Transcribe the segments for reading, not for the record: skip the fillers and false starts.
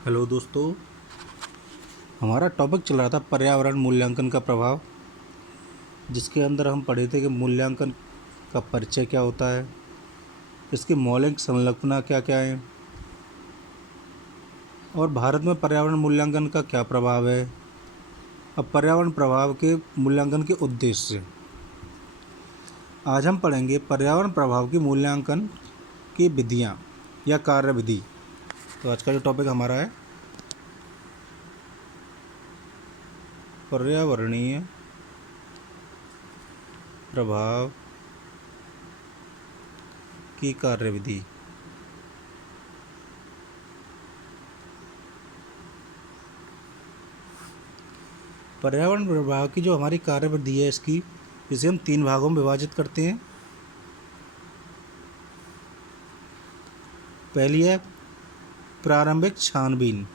Hello दोस्तों। हमारा topic चल रहा था पर्यावरण मूल्यांकन का प्रभाव, जिसके अंदर हम पढ़े थे कि मूल्यांकन का परिचय क्या होता है, इसकी मौलिक संकल्पना क्या क्या है और भारत में पर्यावरण मूल्यांकन का क्या प्रभाव है। अब पर्यावरण प्रभाव के मूल्यांकन के उद्देश्य आज हम पढ़ेंगे। पर्यावरण प्रभाव की मूल्यांकन की विधियाँ या कार्यविधि। तो आज का जो टॉपिक हमारा है पर्यावरणीय प्रभाव की कार्यविधि। पर्यावरण प्रभाव की जो हमारी कार्यविधि है, इसकी इसे हम 3 भागों में विभाजित करते हैं। पहली है प्रारंभिक छानबीन।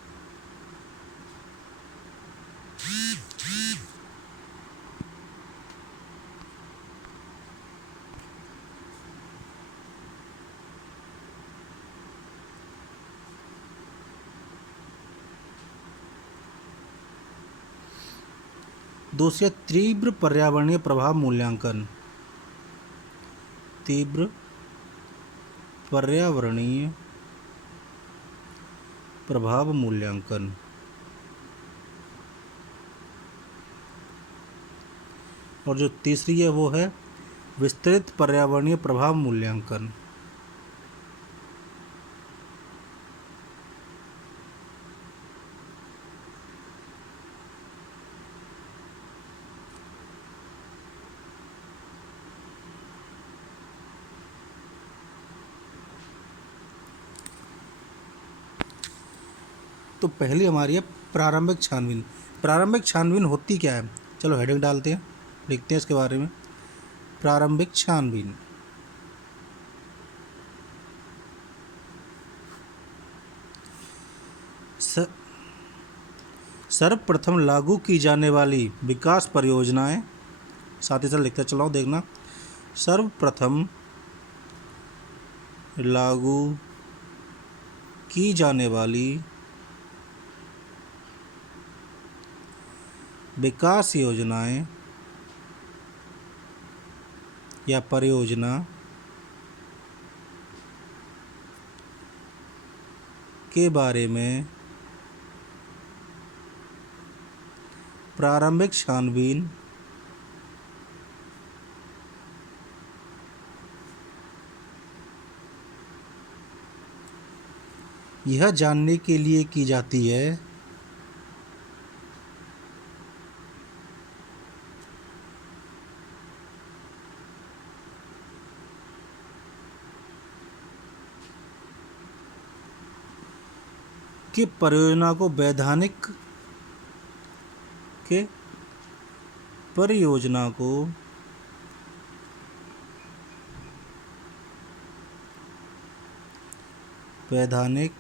दूसरी है तीव्र पर्यावरणीय प्रभाव मूल्यांकन। तीव्र पर्यावरणीय प्रभाव मूल्यांकन। और जो तीसरी है वो है विस्तृत पर्यावरणीय प्रभाव मूल्यांकन। तो पहली हमारी है प्रारंभिक छानबीन। प्रारंभिक छानबीन होती क्या है, चलो हेडिंग डालते हैं, लिखते हैं इसके बारे में। प्रारंभिक छानबीन सर्वप्रथम लागू की जाने वाली विकास परियोजनाएं। साथ ही साथ लिखते चलाओ, देखना। सर्वप्रथम लागू की जाने वाली विकास योजनाएं या परियोजना के बारे में प्रारंभिक छानबीन यह जानने के लिए की जाती है कि के परियोजना को वैधानिक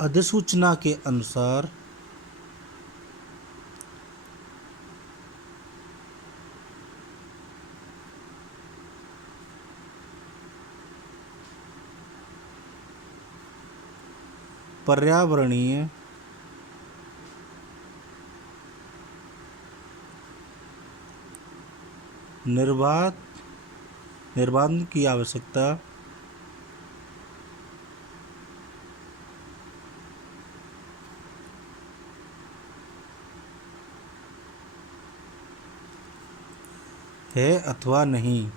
अधिसूचना के अनुसार पर्यावरणीय निर्बाध की आवश्यकता है अथवा नहीं।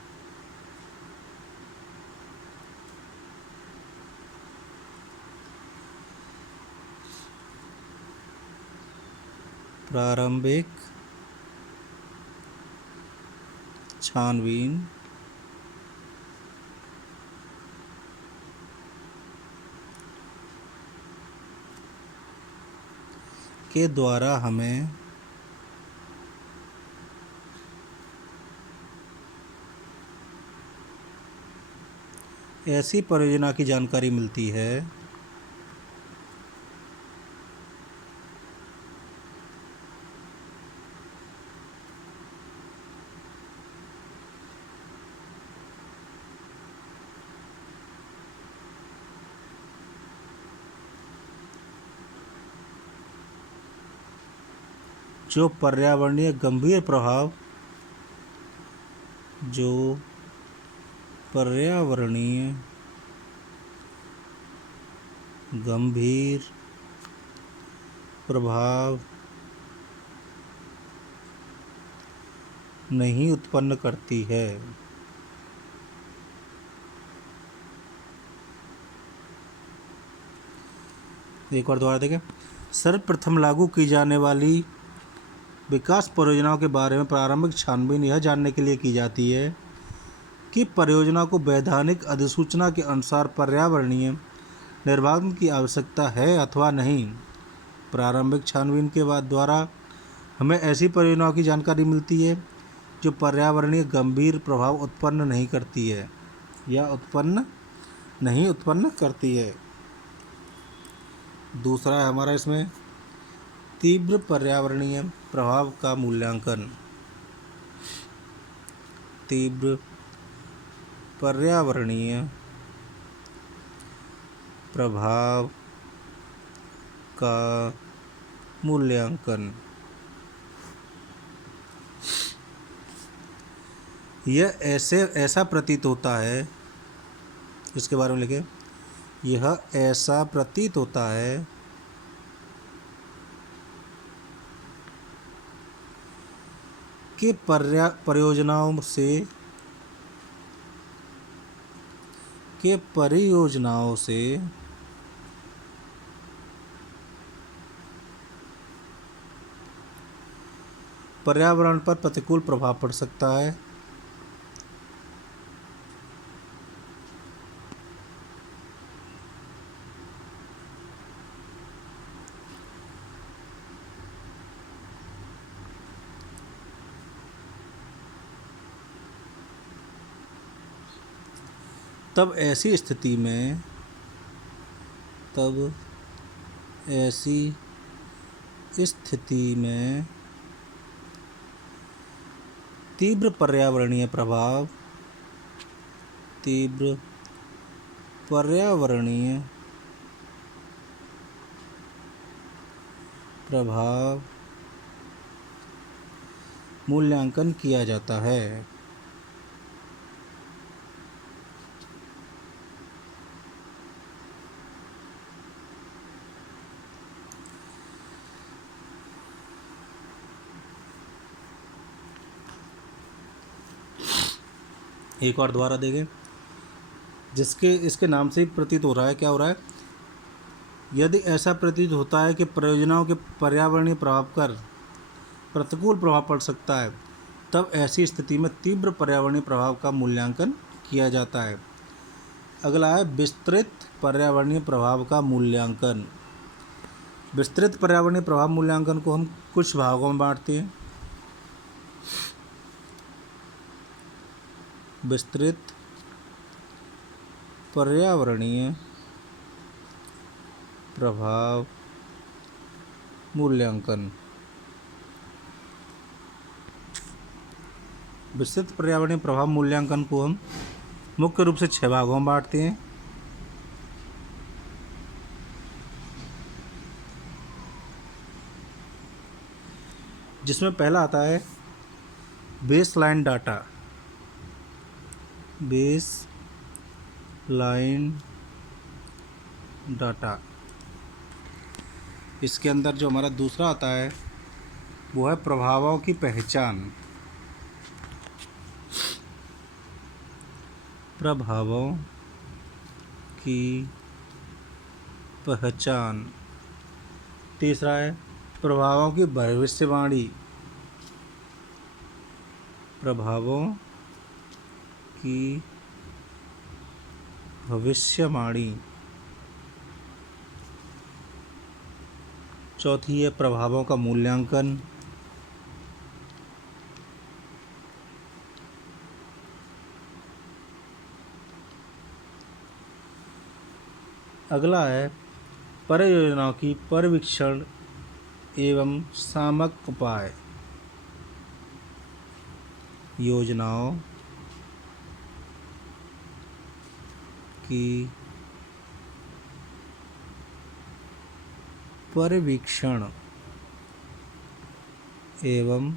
प्रारंभिक छानबीन के द्वारा हमें ऐसी परियोजना की जानकारी मिलती है जो पर्यावरणीय गंभीर प्रभाव नहीं उत्पन्न करती है। एक बार दोबारा देखें। सर्वप्रथम लागू की जाने वाली विकास परियोजनाओं के बारे में प्रारंभिक छानबीन यह जानने के लिए की जाती है कि परियोजना को वैधानिक अधिसूचना के अनुसार पर्यावरणीय निर्बाधन की आवश्यकता है अथवा नहीं। प्रारंभिक छानबीन के बाद द्वारा हमें ऐसी परियोजनाओं की जानकारी मिलती है जो पर्यावरणीय गंभीर प्रभाव उत्पन्न नहीं करती है या उत्पन्न करती है। दूसरा है हमारा इसमें तीव्र पर्यावरणीय प्रभाव का मूल्यांकन। तीव्र पर्यावरणीय प्रभाव का मूल्यांकन यह ऐसा प्रतीत होता है, इसके बारे में लिखें, यह ऐसा प्रतीत होता है कि परियोजनाओं से पर्यावरण पर प्रतिकूल प्रभाव पड़ सकता है। तब ऐसी स्थिति में तीव्र पर्यावरणीय प्रभाव मूल्यांकन किया जाता है। एक और दोबारा देखें, इसके नाम से ही प्रतीत हो रहा है, क्या हो रहा है, यदि ऐसा प्रतीत होता है कि परियोजनाओं के पर्यावरणीय प्रभाव पर प्रतिकूल प्रभाव पड़ सकता है, तब ऐसी स्थिति में तीव्र पर्यावरणीय प्रभाव का मूल्यांकन किया जाता है। अगला है विस्तृत पर्यावरणीय प्रभाव का मूल्यांकन। विस्तृत पर्यावरणीय प्रभाव मूल्यांकन को हम कुछ भागों में बांटते हैं। विस्तृत पर्यावरणीय प्रभाव मूल्यांकन। विस्तृत पर्यावरणीय प्रभाव मूल्यांकन को हम मुख्य रूप से 6 भागों में बांटते हैं। जिसमें पहला आता है बेसलाइन डाटा। इसके अंदर जो हमारा दूसरा आता है वो है प्रभावों की पहचान। तीसरा है प्रभावों की भविष्यवाणी। चौथी है प्रभावों का मूल्यांकन। अगला है परियोजनाओं की पर्यवेक्षण एवं सामक उपाय। योजनाओं की पर्यवेक्षण एवं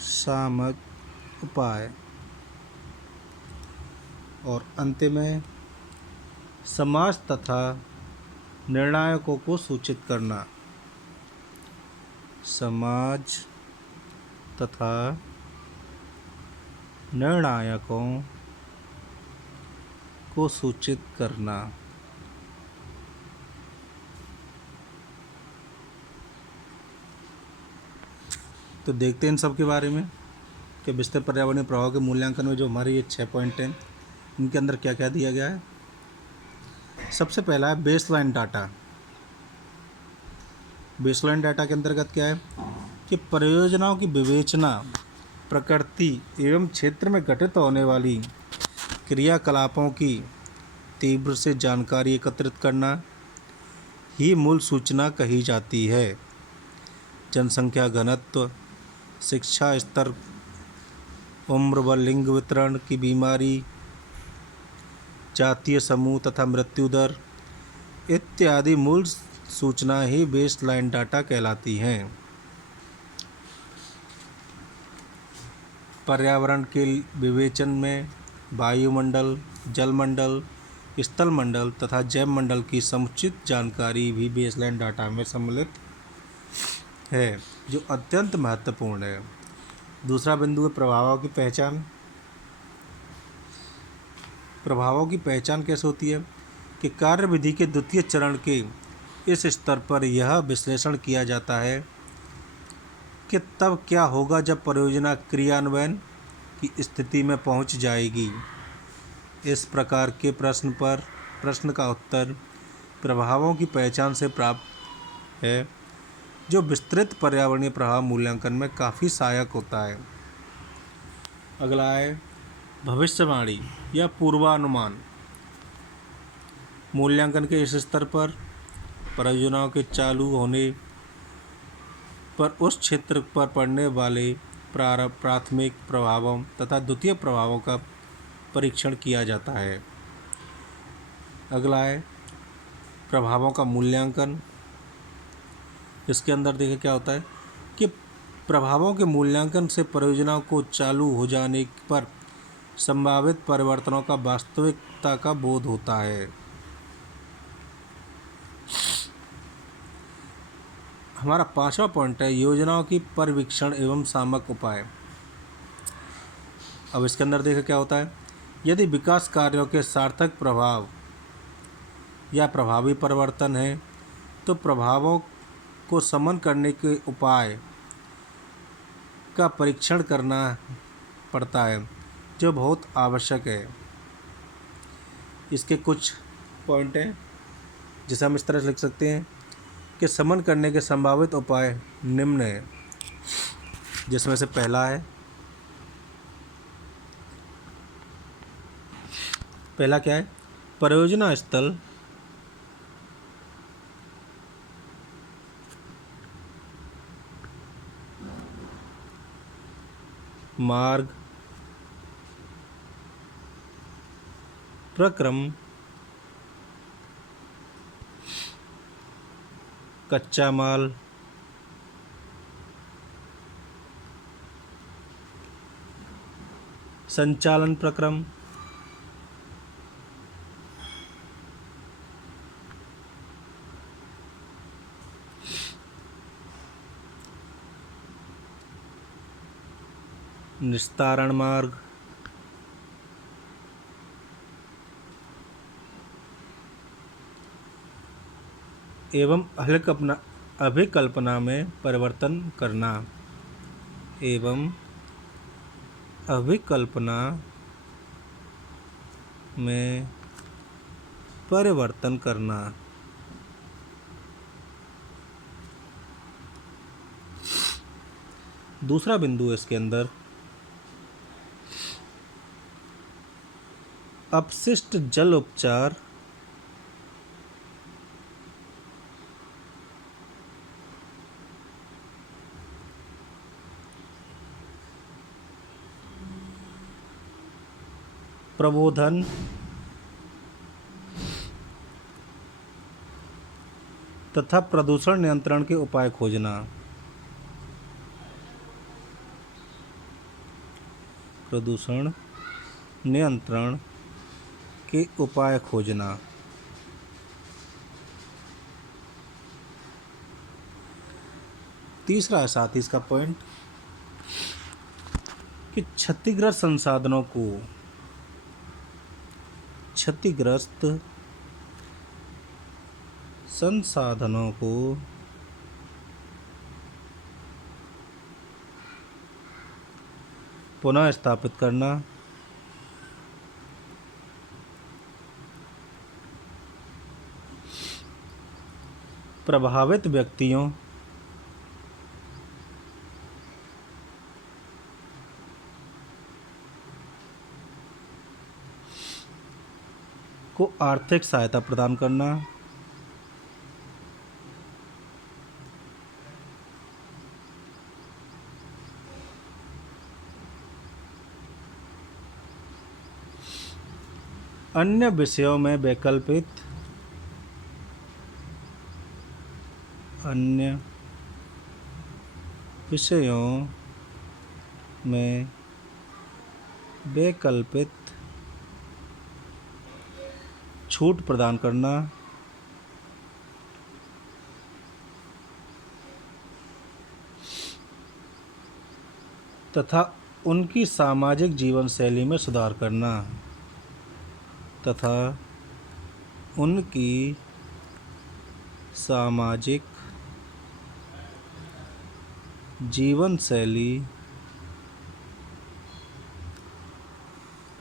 सामक उपाय। और अंत में समाज तथा निर्णायकों को सूचित करना। समाज तथा निर्णायकों को सूचित करना। तो देखते हैं इन सब के बारे में कि विस्तृत पर्यावरणीय प्रभाव के मूल्यांकन में जो हमारे ये 6 पॉइंट हैं, इनके अंदर क्या क्या दिया गया है। सबसे पहला है बेसलाइन डाटा। बेसलाइन डाटा के अंतर्गत क्या है कि परियोजनाओं की विवेचना, प्रकृति एवं क्षेत्र में घटित होने वाली क्रियाकलापों की तीव्र से जानकारी एकत्रित करना ही मूल सूचना कही जाती है। जनसंख्या घनत्व, शिक्षा स्तर, उम्र व लिंग वितरण की बीमारी, जातीय समूह तथा मृत्यु दर इत्यादि मूल सूचना ही बेसलाइन डाटा कहलाती हैं। पर्यावरण के विवेचन में वायुमंडल, जलमंडल, स्थलमंडल तथा जैवमंडल की समुचित जानकारी भी बेसलाइन डाटा में सम्मिलित है, जो अत्यंत महत्वपूर्ण है। दूसरा बिंदु है प्रभावों की पहचान। प्रभावों की पहचान कैसे होती है कि कार्यविधि के द्वितीय चरण के इस स्तर पर यह विश्लेषण किया जाता है कि तब क्या होगा जब परियोजना क्रियान्वयन की स्थिति में पहुंच जाएगी। इस प्रकार के प्रश्न का उत्तर प्रभावों की पहचान से प्राप्त है, जो विस्तृत पर्यावरणीय प्रभाव मूल्यांकन में काफ़ी सहायक होता है। अगला है भविष्यवाणी या पूर्वानुमान। मूल्यांकन के इस स्तर पर परियोजनाओं के चालू होने पर उस क्षेत्र पर पड़ने वाले प्राथमिक प्रभावों तथा द्वितीय प्रभावों का परीक्षण किया जाता है। अगला है प्रभावों का मूल्यांकन। इसके अंदर देखिए क्या होता है कि प्रभावों के मूल्यांकन से परियोजनाओं को चालू हो जाने पर संभावित परिवर्तनों का वास्तविकता का बोध होता है। हमारा 5वां पॉइंट है योजनाओं की परिवीक्षण एवं सामक उपाय। अब इसके अंदर देखिए क्या होता है, यदि विकास कार्यों के सार्थक प्रभाव या प्रभावी परिवर्तन है तो प्रभावों को समन करने के उपाय का परीक्षण करना पड़ता है, जो बहुत आवश्यक है। इसके कुछ पॉइंट हैं जिसे हम इस तरह से लिख सकते हैं कि समन करने के संभावित उपाय निम्न हैं, जिसमें से पहला है, पहला क्या है, परियोजना स्थल मार्ग प्रक्रम कच्चा माल संचालन प्रक्रम निस्तारण मार्ग एवं अभिकल्पना में परिवर्तन करना एवं अभिकल्पना में परिवर्तन करना। दूसरा बिंदु है इसके अंदर अपशिष्ट जल उपचार प्रबोधन तथा प्रदूषण नियंत्रण के उपाय खोजना। प्रदूषण नियंत्रण के उपाय खोजना। तीसरा है साथ ही इसका पॉइंट कि क्षतिग्रस्त संसाधनों को पुनः स्थापित करना, प्रभावित व्यक्तियों को आर्थिक सहायता प्रदान करना, अन्य विषयों में वैकल्पिक छूट प्रदान करना, तथा उनकी सामाजिक जीवन शैली में सुधार करना,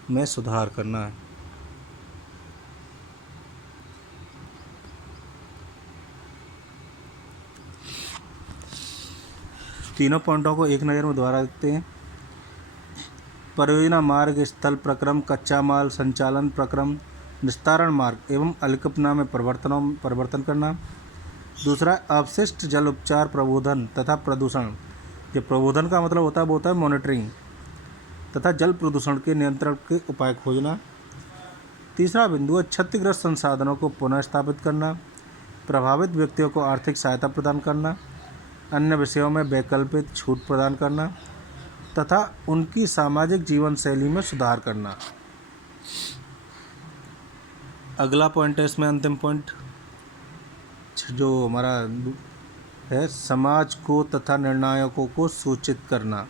में सुधार करना है। तीनों पॉइंटों को एक नज़र में दोबारा देखते हैं। परियोजना मार्ग, स्थल प्रक्रम, कच्चा माल संचालन प्रक्रम, निस्तारण मार्ग एवं अलिकपना में परिवर्तन करना। दूसरा, अपशिष्ट जल उपचार, प्रबोधन तथा प्रदूषण। ये प्रबोधन का मतलब होता है मॉनिटरिंग तथा जल प्रदूषण के नियंत्रण के उपाय खोजना। तीसरा बिंदु है क्षतिग्रस्त संसाधनों को पुनः स्थापित करना, प्रभावित व्यक्तियों को आर्थिक सहायता प्रदान करना, अन्य विषयों में वैकल्पिक छूट प्रदान करना तथा उनकी सामाजिक जीवन शैली में सुधार करना। अगला पॉइंट है इसमें अंतिम पॉइंट जो हमारा है, समाज को तथा निर्णायकों को सूचित करना।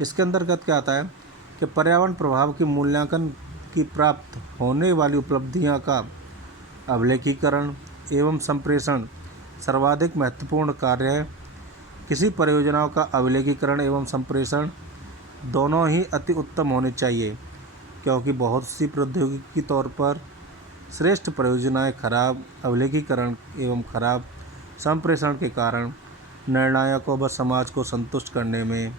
इसके अंतर्गत क्या आता है कि पर्यावरण प्रभाव के मूल्यांकन की प्राप्त होने वाली उपलब्धियों का अभिलेखीकरण एवं संप्रेषण सर्वाधिक महत्वपूर्ण कार्य है। किसी परियोजनाओं का अभिलेखीकरण एवं संप्रेषण दोनों ही अति उत्तम होने चाहिए, क्योंकि बहुत सी प्रौद्योगिकी के तौर पर श्रेष्ठ परियोजनाएं खराब अभिलेखीकरण एवं खराब संप्रेषण के कारण निर्णायकों व समाज को संतुष्ट करने में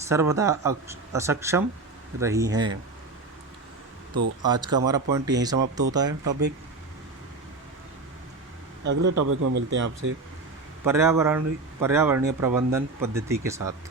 सर्वदा असक्षम रही हैं। तो आज का हमारा पॉइंट यहीं समाप्त होता है टॉपिक। अगले टॉपिक में मिलते हैं आपसे पर्यावरणीय प्रबंधन पद्धति के साथ।